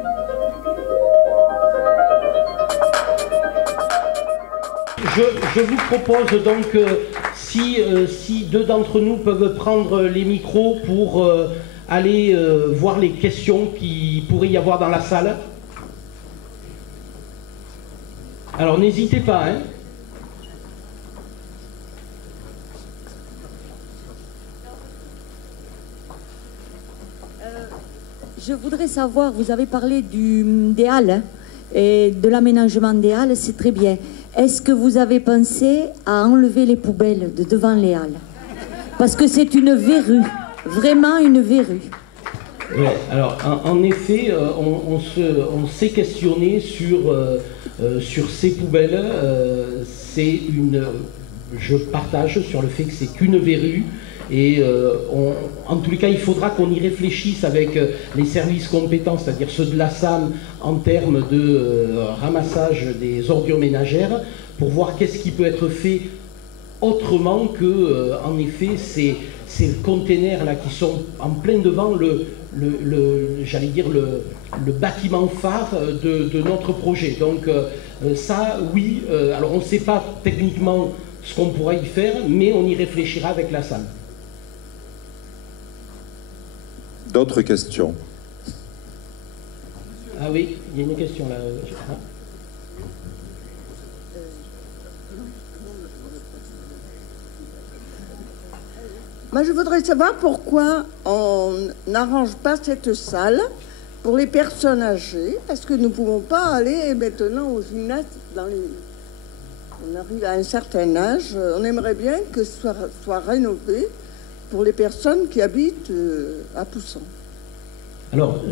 Je vous propose donc, si deux d'entre nous peuvent prendre les micros pour aller voir les questions qu'il pourrait y avoir dans la salle. Alors n'hésitez pas, hein. Je voudrais savoir, vous avez parlé des halles hein, et de l'aménagement des halles, c'est très bien. Est-ce que vous avez pensé à enlever les poubelles de devant les halles? Parce que c'est une verrue, vraiment une verrue. Ouais, alors en effet, on s'est questionné sur ces poubelles. Je partage sur le fait que c'est qu'une verrue. Et en tous les cas, il faudra qu'on y réfléchisse avec les services compétents, c'est-à-dire ceux de la SAM, en termes de ramassage des ordures ménagères, pour voir qu'est-ce qui peut être fait autrement que, en effet, ces containers-là qui sont en plein devant j'allais dire le bâtiment phare de notre projet. Donc ça, oui, alors on ne sait pas techniquement ce qu'on pourra y faire, mais on y réfléchira avec la SAM. D'autres questions? Ah oui, il y a une question là. Moi, je voudrais savoir pourquoi on n'arrange pas cette salle pour les personnes âgées, parce que nous ne pouvons pas aller maintenant au gymnase on arrive à un certain âge. On aimerait bien que ce soit rénové pour les personnes qui habitent à Poussan. Alors,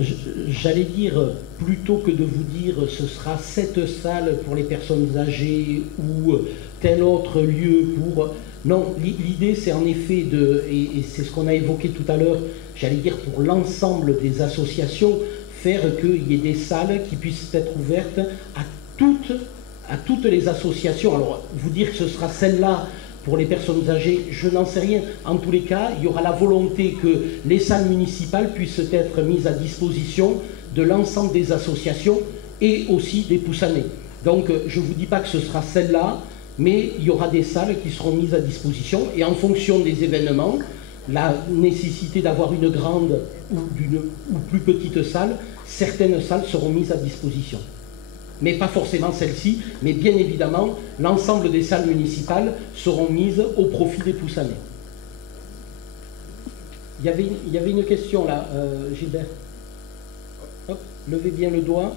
j'allais dire, plutôt que de vous dire ce sera cette salle pour les personnes âgées ou tel autre lieu pour... Non, l'idée c'est en effet et c'est ce qu'on a évoqué tout à l'heure, j'allais dire pour l'ensemble des associations, faire qu'il y ait des salles qui puissent être ouvertes à toutes les associations. Alors, vous dire que ce sera celle-là pour les personnes âgées, je n'en sais rien. En tous les cas, il y aura la volonté que les salles municipales puissent être mises à disposition de l'ensemble des associations et aussi des Poussanais. Donc, je ne vous dis pas que ce sera celle-là, mais il y aura des salles qui seront mises à disposition et en fonction des événements, la nécessité d'avoir une grande ou plus petite salle, certaines salles seront mises à disposition. Mais pas forcément celle-ci, mais bien évidemment, l'ensemble des salles municipales seront mises au profit des Poussanais. Il y avait une question là, Gilbert. Hop, levez bien le doigt.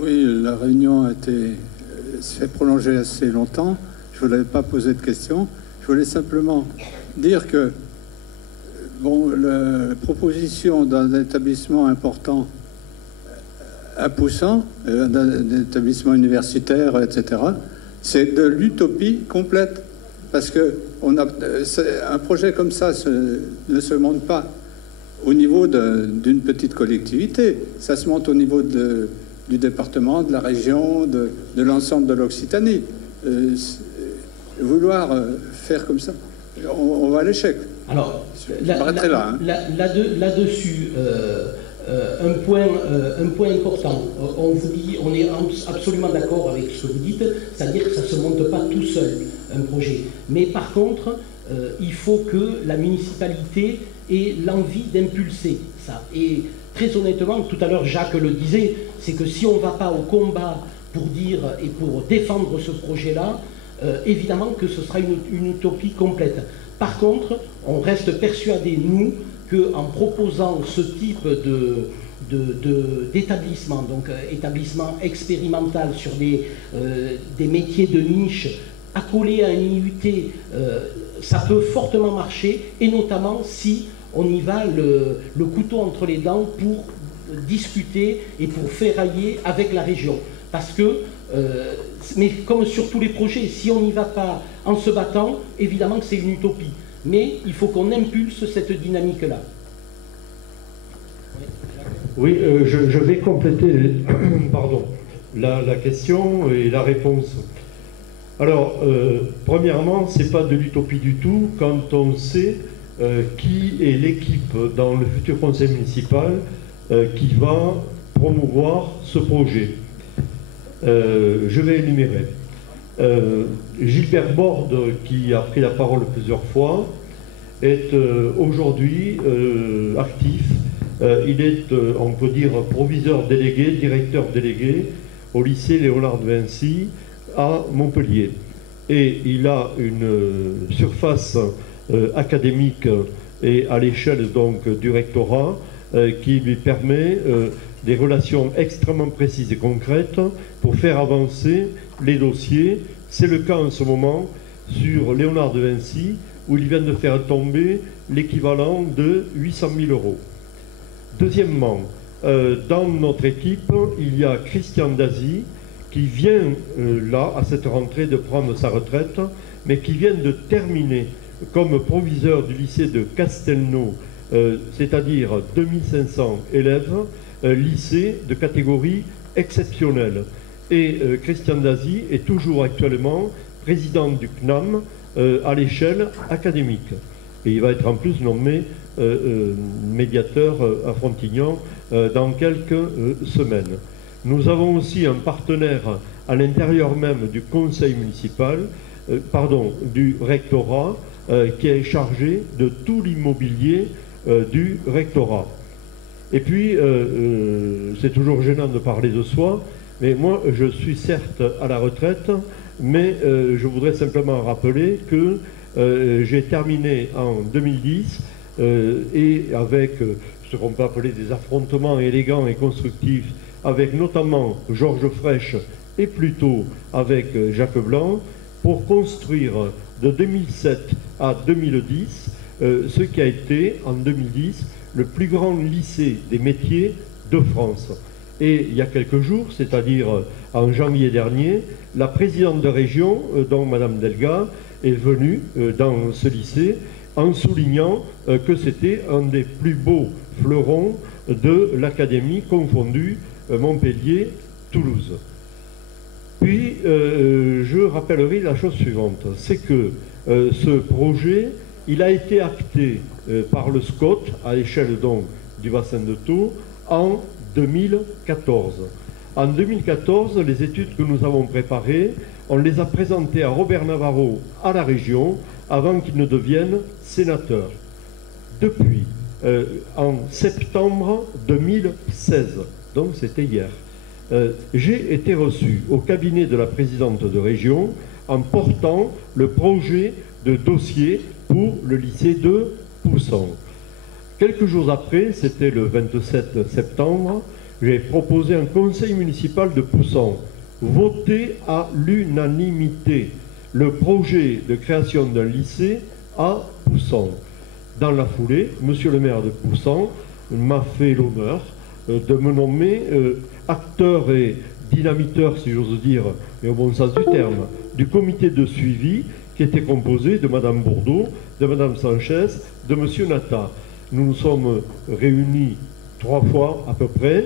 Oui, la réunion s'est prolongée assez longtemps. Je ne voulais pas poser de questions. Je voulais simplement dire que bon, la proposition d'un établissement important à Poussan, d'un établissement universitaire, etc., c'est de l'utopie complète. Parce que un projet comme ça ne se monte pas au niveau d'une petite collectivité. Ça se monte au niveau du département, de la région, de l'ensemble de l'Occitanie. Vouloir faire comme ça, on va à l'échec. Alors, là-dessus, un point important. On vous dit, on est absolument d'accord avec ce que vous dites, c'est-à-dire que ça ne se monte pas tout seul, un projet. Mais par contre, il faut que la municipalité ait l'envie d'impulser ça. Et très honnêtement, tout à l'heure Jacques le disait, c'est que si on ne va pas au combat pour dire et pour défendre ce projet-là, évidemment que ce sera une utopie complète. Par contre, on reste persuadés, nous, qu'en proposant ce type d'établissement, donc établissement expérimental sur des métiers de niche, accolés à un IUT, ça peut fortement marcher, et notamment si on y va le couteau entre les dents pour discuter et pour ferrailler avec la région. Parce que, mais comme sur tous les projets, si on n'y va pas en se battant, évidemment que c'est une utopie. Mais il faut qu'on impulse cette dynamique-là. Oui, je vais compléter pardon, la question et la réponse. Alors, premièrement, ce n'est pas de l'utopie du tout quand on sait qui est l'équipe dans le futur conseil municipal qui va promouvoir ce projet. Je vais énumérer. Gilbert Borde, qui a pris la parole plusieurs fois, est aujourd'hui actif. Il est, on peut dire, proviseur délégué, directeur délégué au lycée Léonard de Vinci à Montpellier. Et il a une surface académique et à l'échelle donc du rectorat qui lui permet des relations extrêmement précises et concrètes pour faire avancer les dossiers. C'est le cas en ce moment sur Léonard de Vinci, où il vient de faire tomber l'équivalent de 800 000 €. Deuxièmement, dans notre équipe, il y a Christian Dazy, qui vient là, à cette rentrée, de prendre sa retraite, mais qui vient de terminer comme proviseur du lycée de Castelnau, c'est-à-dire 2500 élèves, lycée de catégorie exceptionnelle. Et Christian Dazy est toujours actuellement président du CNAM à l'échelle académique. Et il va être en plus nommé médiateur à Frontignan dans quelques semaines. Nous avons aussi un partenaire à l'intérieur même du conseil municipal, du rectorat, qui est chargé de tout l'immobilier du rectorat. Et puis, c'est toujours gênant de parler de soi, mais moi, je suis certes à la retraite, mais je voudrais simplement rappeler que j'ai terminé en 2010 et avec ce qu'on peut appeler des affrontements élégants et constructifs avec notamment Georges Frêche et plutôt avec Jacques Blanc pour construire de 2007 à 2010 ce qui a été en 2010 le plus grand lycée des métiers de France. Et il y a quelques jours, c'est-à-dire en janvier dernier, la présidente de région, donc Madame Delga, est venue dans ce lycée en soulignant que c'était un des plus beaux fleurons de l'académie confondue Montpellier-Toulouse. Puis, je rappellerai la chose suivante, c'est que ce projet, il a été acté par le SCOT, à l'échelle donc du bassin de Thau, en 2014. En 2014, les études que nous avons préparées, on les a présentées à Robert Navarro à la région avant qu'il ne devienne sénateur. Depuis, en septembre 2016, donc c'était hier, j'ai été reçu au cabinet de la présidente de région en portant le projet de dossier pour le lycée de Poussan. Quelques jours après, c'était le 27 septembre, j'ai proposé un conseil municipal de Poussan voté à l'unanimité le projet de création d'un lycée à Poussan. Dans la foulée, monsieur le maire de Poussan m'a fait l'honneur de me nommer acteur et dynamiteur, si j'ose dire, mais au bon sens du terme, du comité de suivi qui était composé de madame Bourdeau, de madame Sanchez, de monsieur Nata. Nous nous sommes réunis 3 fois à peu près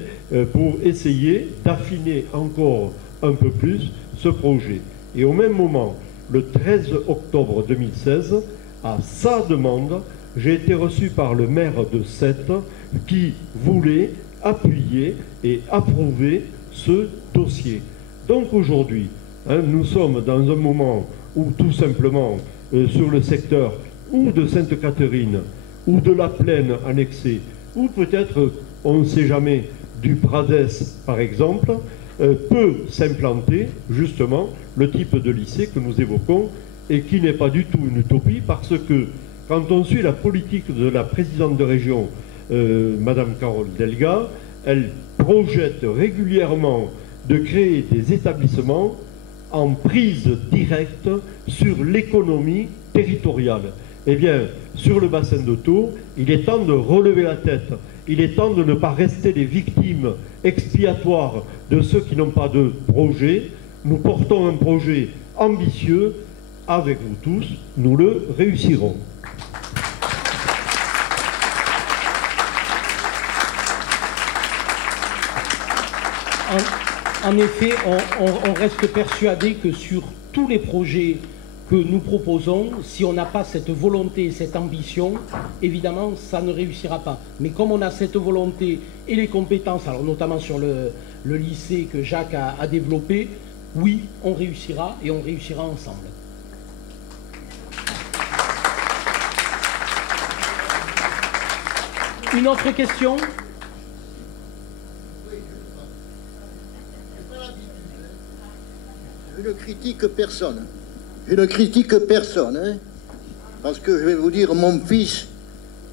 pour essayer d'affiner encore un peu plus ce projet. Et au même moment, le 13 octobre 2016, à sa demande, j'ai été reçu par le maire de Sète qui voulait appuyer et approuver ce dossier. Donc aujourd'hui, nous sommes dans un moment où tout simplement sur le secteur ou de Sainte-Catherine ou de la Plaine annexée, ou peut-être, on ne sait jamais, du Pradès par exemple, peut s'implanter justement le type de lycée que nous évoquons et qui n'est pas du tout une utopie, parce que quand on suit la politique de la présidente de région, Madame Carole Delga, elle projette régulièrement de créer des établissements en prise directe sur l'économie territoriale. Eh bien, sur le bassin de Thau, il est temps de relever la tête. Il est temps de ne pas rester les victimes expiatoires de ceux qui n'ont pas de projet. Nous portons un projet ambitieux. Avec vous tous, nous le réussirons. En effet, on reste persuadé que sur tous les projets que nous proposons, si on n'a pas cette volonté et cette ambition, évidemment, ça ne réussira pas. Mais comme on a cette volonté et les compétences, alors notamment sur le lycée que Jacques a développé, oui, on réussira et on réussira ensemble. Une autre question ? Je ne critique personne. Je ne critique personne, hein, parce que je vais vous dire, mon fils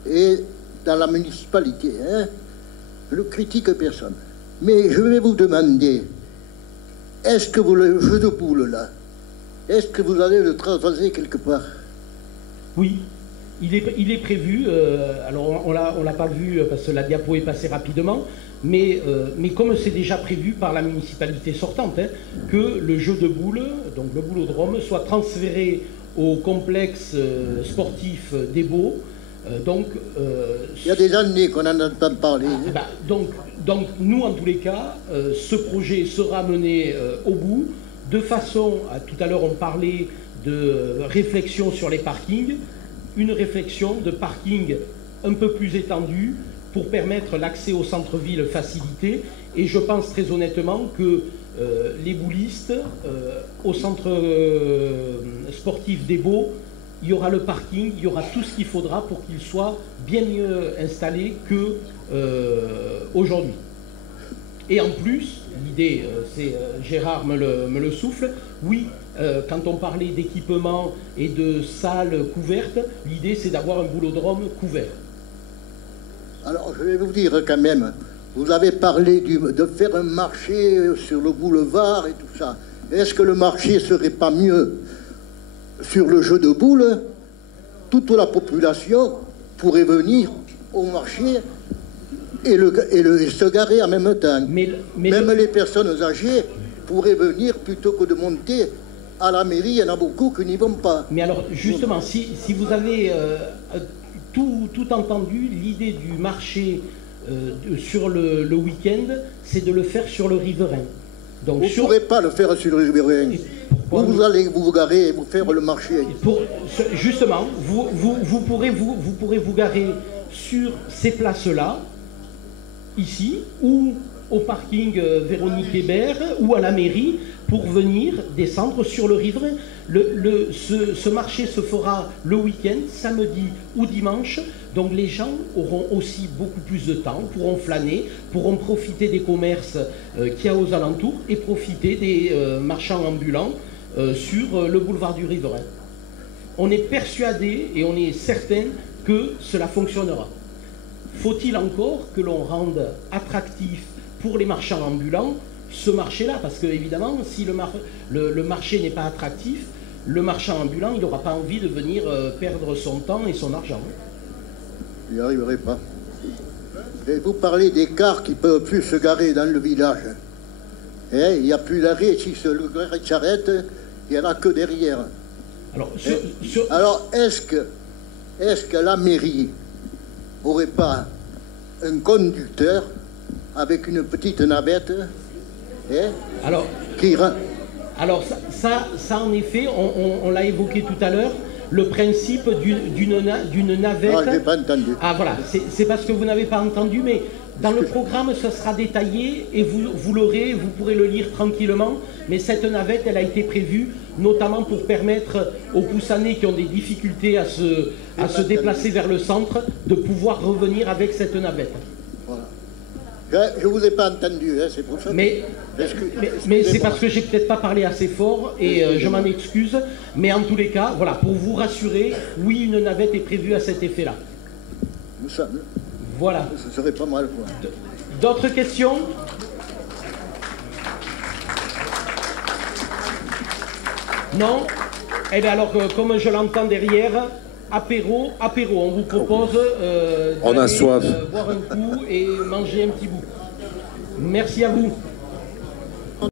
est dans la municipalité. Hein, je ne critique personne. Mais je vais vous demander, est-ce que vous, le jeu de poule, là, est-ce que vous allez le transvaser quelque part? Oui, il est prévu. Alors, on l'a pas vu parce que la diapo est passée rapidement. Mais comme c'est déjà prévu par la municipalité sortante, hein, que le jeu de boules, donc le boulodrome, soit transféré au complexe sportif des Baux. Il y a des années qu'on en entend parler. Donc nous, en tous les cas, ce projet sera mené au bout, de façon, tout à l'heure on parlait de réflexion sur les parkings, une réflexion de parking un peu plus étendue, pour permettre l'accès au centre-ville facilité. Et je pense très honnêtement que les boulistes, au centre sportif des Baux, il y aura le parking, il y aura tout ce qu'il faudra pour qu'il soit bien mieux installé qu'aujourd'hui. Et en plus, l'idée, c'est Gérard me le souffle, oui, quand on parlait d'équipement et de salles couvertes, l'idée c'est d'avoir un boulodrome couvert. Alors, je vais vous dire quand même, vous avez parlé de faire un marché sur le boulevard et tout ça. Est-ce que le marché serait pas mieux sur le jeu de boules? Toute la population pourrait venir au marché et se garer en même temps. Même les personnes âgées pourraient venir plutôt que de monter à la mairie. Il y en a beaucoup qui n'y vont pas. Mais alors, justement, si vous avez... tout entendu, l'idée du marché sur le week-end, c'est de le faire sur le riverain. Donc, vous ne pourrez pas le faire sur le riverain. Vous allez vous garer et vous faire le marché. Justement, vous pourrez vous garer sur ces places-là, ici, ou au parking Véronique Hébert, ou à la mairie, pour venir descendre sur le riverain. Ce marché se fera le week-end, samedi ou dimanche, donc les gens auront aussi beaucoup plus de temps, pourront flâner, pourront profiter des commerces qu'il y a aux alentours et profiter des marchands ambulants sur le boulevard du Riverain. On est persuadé et on est certain que cela fonctionnera. Faut-il encore que l'on rende attractif pour les marchands ambulants ce marché-là? Parce que évidemment, si le marché n'est pas attractif, le marchand ambulant, il n'aura pas envie de venir perdre son temps et son argent. Il n'y arriverait pas. Et vous parlez des cars qui ne peuvent plus se garer dans le village. Il n'y a plus d'arrêt. Si le garage s'arrête, il n'y en a que derrière. Alors, est-ce que la mairie n'aurait pas un conducteur avec une petite navette Alors ça en effet, on l'a évoqué tout à l'heure, le principe d'une navette. Ah, je n'ai pas entendu. Ah voilà, c'est parce que vous n'avez pas entendu, mais dans le programme, ça sera détaillé et vous l'aurez, vous pourrez le lire tranquillement. Mais cette navette, elle a été prévue notamment pour permettre aux Poussanais qui ont des difficultés à se déplacer vers le centre, de pouvoir revenir avec cette navette. Voilà. Je ne vous ai pas entendu, hein, c'est pour ça. Mais c'est parce que j'ai peut-être pas parlé assez fort et je m'en excuse. Mais en tous les cas, voilà, pour vous rassurer, oui, une navette est prévue à cet effet-là. Voilà. Ce serait pas mal, quoi. D'autres questions? Non? Eh bien alors, comme je l'entends derrière, apéro, on vous propose on a soif. boire un coup et manger un petit bout. Merci à vous.